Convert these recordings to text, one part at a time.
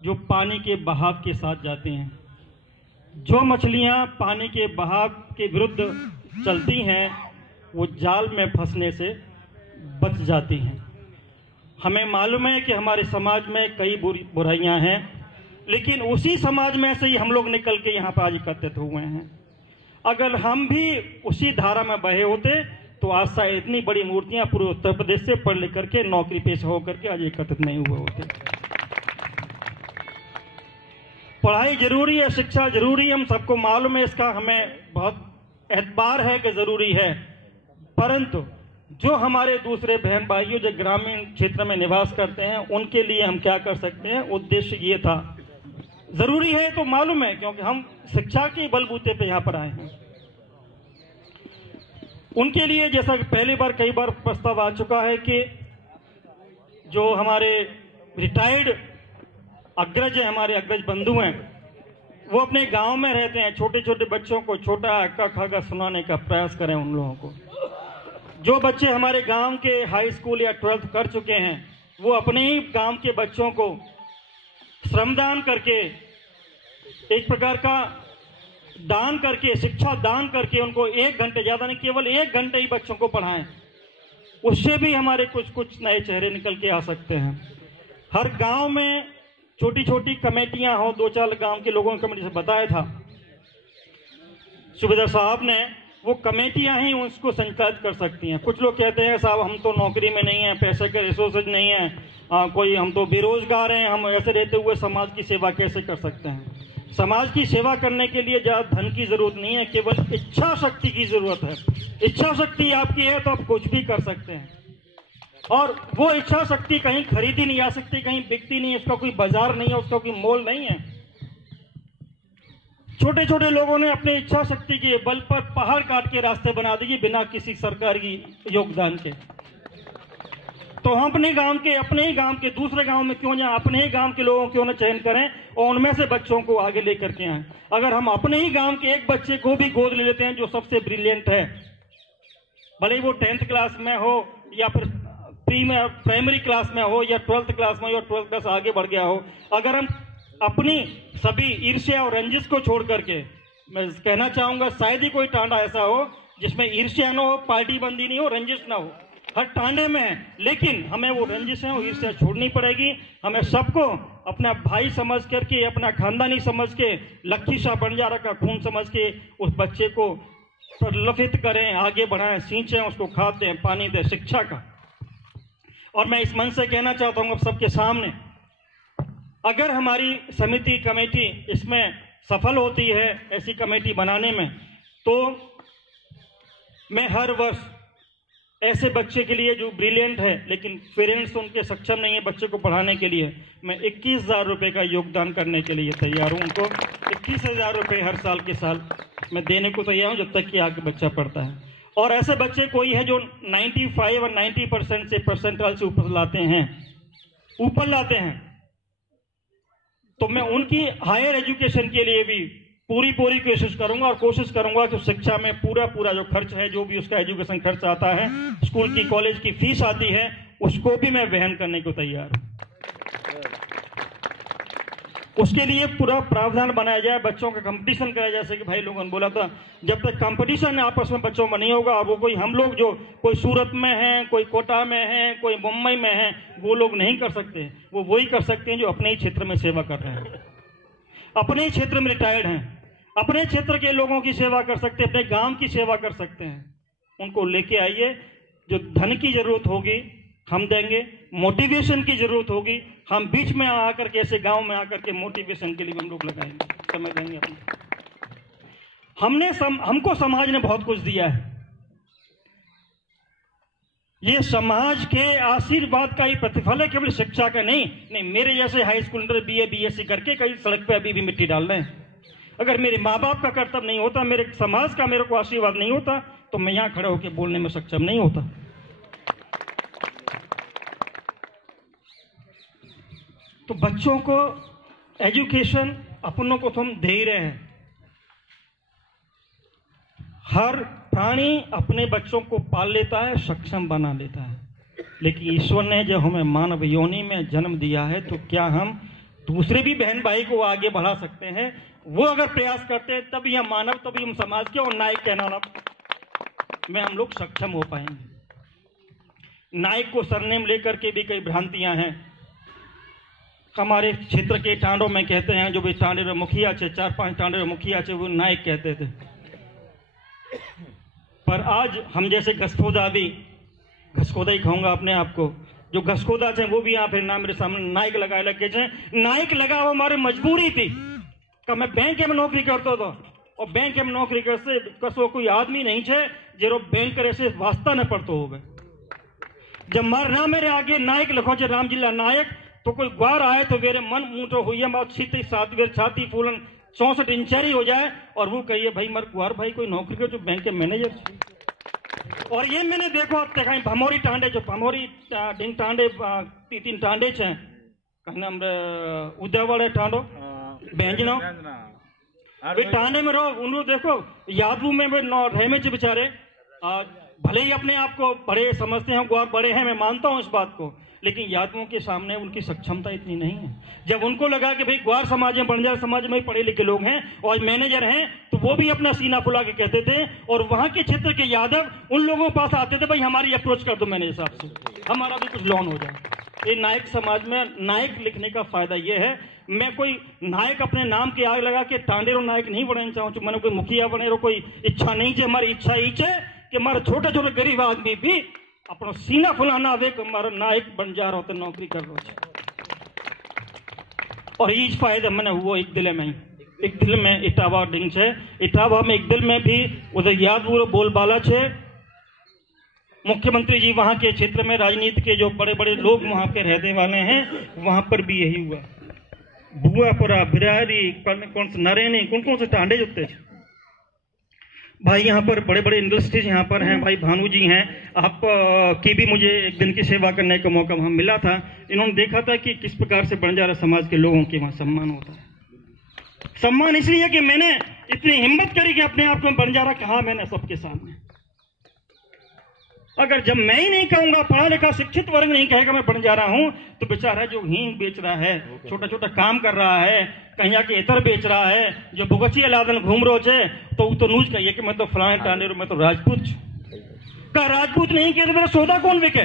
जो पानी के बहाव के साथ जाते हैं। जो मछलियां पानी के बहाव के विरुद्ध चलती हैं वो जाल में फंसने से बच जाती हैं। हमें मालूम है कि हमारे समाज में कई बुराइयां हैं, लेकिन उसी समाज में से ही हम लोग निकल के यहाँ पर आज एकत्रित हुए हैं। अगर हम भी उसी धारा में बहे होते तो आज शायद इतनी बड़ी मूर्तियां पूरे उत्तर प्रदेश से पढ़ लिख करके नौकरी पेशा होकर के आज एकत्रित नहीं हुए होते। पढ़ाई जरूरी है, शिक्षा जरूरी है, हम सबको मालूम है, इसका हमें बहुत एतबार है कि जरूरी है। परंतु जो हमारे दूसरे बहन भाइयों जो ग्रामीण क्षेत्र में निवास करते हैं उनके लिए हम क्या कर सकते हैं, उद्देश्य ये था। जरूरी है तो मालूम है, क्योंकि हम शिक्षा के बलबूते पे यहाँ पर आए हैं। उनके लिए जैसा कि पहली बार कई बार प्रस्ताव आ चुका है कि जो हमारे रिटायर्ड अग्रज हैं, हमारे अग्रज बंधु हैं, वो अपने गांव में रहते हैं, छोटे छोटे बच्चों को छोटा अक्का खाका सुनाने का प्रयास करें उन लोगों को। जो बच्चे हमारे गांव के हाई स्कूल या 12th कर चुके हैं वो अपने ही गांव के बच्चों को श्रमदान करके, एक प्रकार का दान करके, शिक्षा दान करके उनको 1 घंटे, ज्यादा नहीं, केवल 1 घंटे ही बच्चों को पढ़ाएं। उससे भी हमारे कुछ नए चेहरे निकल के आ सकते हैं। हर गांव में छोटी छोटी कमेटियां हो, 2-4 गांव के लोगों ने कमेटी से बताया था सूबेदार साहब ने, वो कमेटियां ही उसको संचालित कर सकती हैं। कुछ लोग कहते हैं साहब हम तो नौकरी में नहीं है, पैसे के रिसोर्सेज नहीं है, कोई हम तो बेरोजगार हैं, हम ऐसे रहते हुए समाज की सेवा कैसे कर सकते हैं। समाज की सेवा करने के लिए ज्यादा धन की जरूरत नहीं है, केवल इच्छा शक्ति की जरूरत है। इच्छा शक्ति आपकी है तो आप कुछ भी कर सकते हैं, और वो इच्छा शक्ति कहीं खरीदी नहीं जा सकती, कहीं बिकती नहीं है, उसका कोई बाजार नहीं है, उसका कोई मोल नहीं है। छोटे छोटे लोगों ने अपनी इच्छा शक्ति के बल पर पहाड़ काट के रास्ते बना दिए बिना किसी सरकार की योगदान के। तो हम अपने ही गांव के दूसरे गांव में क्यों जाएं, अपने ही गांव के लोगों क्यों न चयन करें और उनमें से बच्चों को आगे लेकर के आए। अगर हम अपने ही गांव के एक बच्चे को भी गोद ले लेते हैं जो सबसे ब्रिलियंट है, भले वो 10th क्लास में हो या फिर प्राइमरी क्लास में हो या 12th क्लास में हो या 12th क्लास आगे बढ़ गया हो, अगर हम अपनी सभी ईर्ष्या और रंजिश को छोड़ करके, मैं कहना चाहूंगा शायद ही कोई टांडा ऐसा हो जिसमें ईर्ष्या न हो, पार्टी बंदी नहीं हो, रंजिश ना हो, हर टांडे में है। लेकिन हमें वो रंजिश है, वो ईर्ष्या छोड़नी पड़ेगी। हमें सबको अपना भाई समझ करके, अपना खानदानी समझ के, लक्की शाह बंजारा का खून समझ के उस बच्चे को प्रलफित करें, आगे बढ़ाएं, सींचें, उसको खाद दें, पानी दें, शिक्षा का। और मैं इस मन से कहना चाहता हूं अब सबके सामने, अगर हमारी समिति कमेटी इसमें सफल होती है ऐसी कमेटी बनाने में, तो मैं हर वर्ष ऐसे बच्चे के लिए जो ब्रिलियंट है लेकिन पेरेंट्स उनके सक्षम नहीं है बच्चे को पढ़ाने के लिए, मैं 21,000 रुपये का योगदान करने के लिए तैयार हूं। उनको 21,000 रुपये हर साल के साल मैं देने को तैयार हूं जब तक कि आगे बच्चा पढ़ता है। और ऐसे बच्चे कोई है जो 95 और 90% से परसेंटाइल से ऊपर लाते हैं, तो मैं उनकी हायर एजुकेशन के लिए भी पूरी कोशिश करूंगा, और कोशिश करूंगा कि शिक्षा में पूरा जो खर्च है, जो भी उसका एजुकेशन खर्च आता है, स्कूल की कॉलेज की फीस आती है, उसको भी मैं वहन करने को तैयार हूं। उसके लिए पूरा प्रावधान बनाया जाए, बच्चों का कंपटीशन कराया जाए। जैसे कि भाई लोगों ने बोला था, जब तक कंपटीशन आपस में बच्चों में नहीं होगा, और वो कोई हम लोग जो कोई सूरत में हैं, कोई कोटा में हैं, कोई मुंबई में हैं, वो लोग नहीं कर सकते। वो वही कर सकते हैं जो अपने ही क्षेत्र में सेवा कर रहे हैं, अपने ही क्षेत्र में रिटायर्ड हैं, अपने क्षेत्र के लोगों की सेवा कर सकते हैं, अपने गांव की सेवा कर सकते हैं। उनको लेके आइए। जो धन की जरूरत होगी हम देंगे, मोटिवेशन की जरूरत होगी हम बीच में आकर के, ऐसे गांव में आकर के मोटिवेशन के लिए हम लोग लगाएंगे, समय देंगे अपने। हमको समाज ने बहुत कुछ दिया है, ये समाज के आशीर्वाद का ही प्रतिफल है, केवल शिक्षा का नहीं। मेरे जैसे हाई स्कूल BA BSc करके कई सड़क पे अभी भी मिट्टी डाल रहे हैं। अगर मेरे माँ बाप का कर्तव्य नहीं होता, मेरे समाज का मेरे को आशीर्वाद नहीं होता, तो मैं यहां खड़ा होकर बोलने में सक्षम नहीं होता। तो बच्चों को एजुकेशन अपनों को तो हम दे ही रहे हैं। हर प्राणी अपने बच्चों को पाल लेता है, सक्षम बना लेता है, लेकिन ईश्वर ने जब हमें मानव योनि में जन्म दिया है तो क्या हम दूसरे भी बहन भाई को आगे बढ़ा सकते हैं। वो अगर प्रयास करते हैं तभी हम मानव, तभी हम समाज के और नायक कहना में हम लोग सक्षम हो पाएंगे। नायक को सरनेम लेकर के भी कई भ्रांतियां हैं। हमारे क्षेत्र के टांडों में कहते हैं जो भी टांडे मुखिया छे, 4-5 टांडे मुखिया छे, वो नायक कहते थे। पर आज हम जैसे घसखोदा भी, घसखोदा ही कहूंगा अपने आप को, जो घसखोदा थे वो भी यहाँ फिर ना मेरे सामने नायक लगाए लगे थे। नायक लगा वो हमारी मजबूरी थी कि मैं बैंक में नौकरी करता था और बैंक में नौकरी करते कसो कोई आदमी नहीं छे जो बैंक करे से वास्ता न पड़तो होवे। जब मार ना मेरे आगे नायक लिखो छे राम जिला नायक, तो कोई ग्वार आए तो मेरे मन मूठो हुई छीती 7 बेर छाती फूलन 64 इंचारी हो जाए और वो कहिए भाई मर ग्वार भाई कोई नौकरी कर जो बैंक के मैनेजर। और ये मैंने देखो कहीं भमोरी टांडे जो भमोरी डिंग टांडे 3 टांडे छे कहना उदयवाड़े टांडो बैंजनो वे टांडे में रहो उनको देखो यादवू में रहमे चे बेचारे भले ही अपने आप को बड़े समझते हैं, ग्वार बड़े हैं, मैं मानता हूं इस बात को, लेकिन यादवों के सामने उनकी सक्षमता इतनी नहीं है। जब उनको लगा कि भाई ग्वार समाज में, बंजार समाज में पढ़े लिखे लोग हैं और मैनेजर हैं, तो वो भी अपना सीना फुला के कहते थे और वहां के क्षेत्र के यादव उन लोगों के पास आते थे भाई हमारी अप्रोच कर दो मैनेजर साहब से, हमारा भी कुछ लोन हो जाए। ये नायक समाज में नायक लिखने का फायदा ये है, मैं कोई नायक अपने नाम के आग लगा के टांडेरो नायक नहीं बनना चाहूँ, मैंने कोई मुखिया बने कोई इच्छा नहीं है। हमारी इच्छा ही है कि हमारे छोटे छोटे गरीब आदमी भी अपना सीना फुलाना आवे कि हमारा नायक बन जा रहा हो तो नौकरी कर लो। और ये फायदा मैंने वो एक दिल में इटावा डिंग है, इटावा में एक दिल में भी उधर याद बोलबाला छे। मुख्यमंत्री जी वहां के क्षेत्र में राजनीति के जो बड़े बड़े लोग वहां के रहने वाले हैं, वहां पर भी यही हुआ। बुआपुरा बिरारी कौन से नरेनी कौन से टांडे जुते भाई यहाँ पर बड़े बड़े इंडस्ट्रीज यहाँ पर हैं। भाई भानु जी हैं, आप की भी मुझे एक दिन की सेवा करने का मौका वहां मिला था। इन्होंने देखा था कि किस प्रकार से बंजारा समाज के लोगों के वहां सम्मान होता है। सम्मान इसलिए कि मैंने इतनी हिम्मत करी कि अपने आप को बंजारा कहा मैंने सबके सामने। अगर जब मैं ही नहीं कहूंगा, पढ़ा लिखा शिक्षित वर्ग नहीं कहेगा मैं बंजारा हूं, तो बेचारा जो हींग बेच रहा है, छोटा छोटा काम कर रहा है, कहीं आके इतर बेच रहा है, जो बुगची अलादन घूम रो छे, तो नूज कहिए कि मैं तो फलाने टांडे मैं तो राजपूत का राजपूत नहीं कहे तो मेरा सौदा कौन बिके।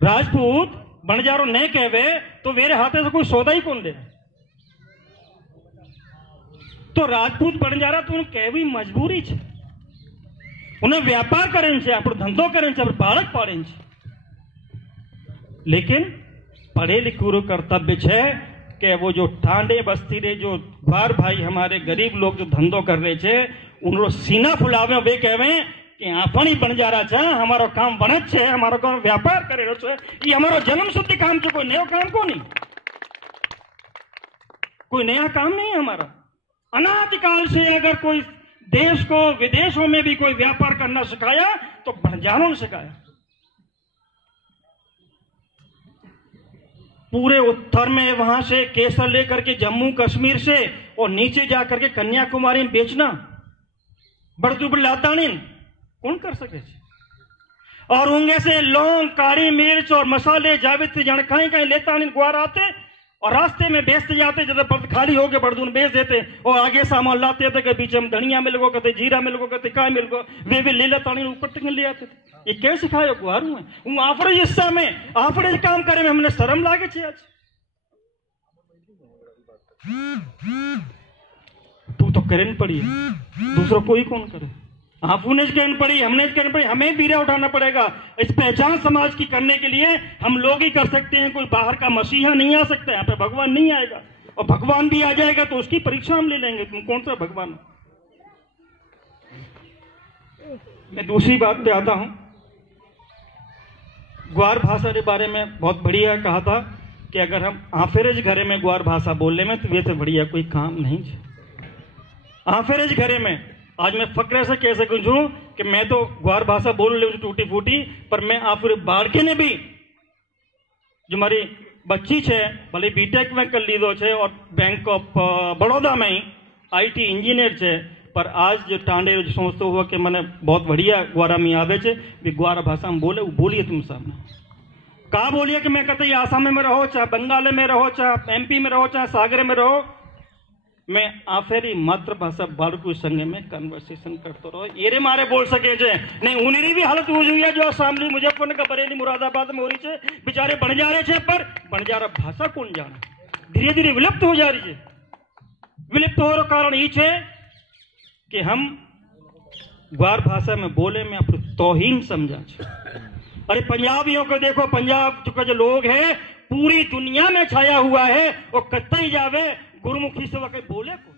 राजपूत बंजारो नहीं कहवे तो मेरे हाथे से कोई सौदा ही कौन दे। तो राजपूत बंजारा तो कहवी मजबूरी छे, उन्हें व्यापार करें छे, આપણો ધંધો करें छे, बाळक पाड़े छे। लेकिन पढ़े लिखूरो कर्तव्य छे कि वो जो टांडे बस्ती रे जो ग्वार भाई हमारे गरीब लोग जो धंधो कर रहे छे उनको सीना फुलावे, वे कहवे कि आपणी बंजारा छे, हमारो काम बनत छे, हमारो काम व्यापार करेलो छे, ये हमारो जन्म सिद्ध काम छे, कोई नयो काम को नहीं, कोई नया काम नहीं है हमारा। अनादिकाल से अगर कोई देश को विदेशों में भी कोई व्यापार करना सिखाया तो बंजारों ने सिखाया। पूरे उत्तर में वहां से केसर लेकर के जम्मू कश्मीर से और नीचे जाकर के कन्याकुमारी में बेचना बड़दुबड़ लातानी कौन कर सके। और उंगे से लौंग काली मिर्च और मसाले जावित्री जाने कहीं कहीं लेता ग्वार आते और रास्ते में बेचते जाते, जब बर्द खाली हो गए बर्दून बेच देते और आगे सामान लाते थे कि बीच में धनिया मिल गो, कहते जीरा मिल गो, कहते काय मिल गो, वे ले लेता ऊपर टिकन ले आते थे। ये क्या सिखायो गुआर में हूँ आपड़े हिस्सा में आपड़े काम करे में हमने शर्म लागे छे। आज तू तो करन पड़ी, दूसरों कोई कौन करे, आपने करनी पड़ी, हमने करनी पड़ी, हमें बीरा उठाना पड़ेगा। इस पहचान समाज की करने के लिए हम लोग ही कर सकते हैं, कोई बाहर का मसीहा नहीं आ सकता, यहाँ पे भगवान नहीं आएगा, और भगवान भी आ जाएगा तो उसकी परीक्षा हम ले लेंगे, तुम कौन सा भगवान। मैं दूसरी बात पे आता हूं। ग्वार भाषा के बारे में बहुत बढ़िया कहा था कि अगर हम आफेरज घरे में ग्वार भाषा बोलने में तो ये तो बढ़िया कोई काम नहीं है। आफेरज घरे में आज मैं फक्र से कह सकूं छू कि मैं तो ग्वार भाषा बोल ले टूटी फूटी, पर मैं आप बाड़के ने भी जो हमारी बच्ची है भले बीटेक में कर लीधो छे और बैंक ऑफ बड़ौदा में ही आईटी इंजीनियर है, पर आज जो टांडे जो सोचते हुआ कि मैंने बहुत बढ़िया ग्वारा में आवे छे, भी ग्वारा भाषा में बोले वो बोलिए तुम सामने। का बोलिए कि मैं कहते आसाम में रहो, चाहे बंगाल में रहो, चाहे एमपी में रहो, चाहे सागर में रहो, मैं आफेरी मातृभाषा बाड़कू संघ में कन्वर्सेशन करते रहो। ये मारे बोल सके जे नहीं उन्हें भी हालत हुई है जो शामली मुजफ्फरनगर बरेली मुरादाबाद में हो रही है, बेचारे बन जा रहे थे, पर बन जा रहा भाषा कौन जाने, धीरे धीरे विलुप्त हो जा रही है। विलुप्त हो कारण ये है कि हम ग्वार भाषा में बोले में अपनी तौहीन समझा छे। अरे पंजाबियों को देखो, पंजाब का जो लोग है पूरी दुनिया में छाया हुआ है, वो कतई जावे गुरुमुखी से वक्त बोले को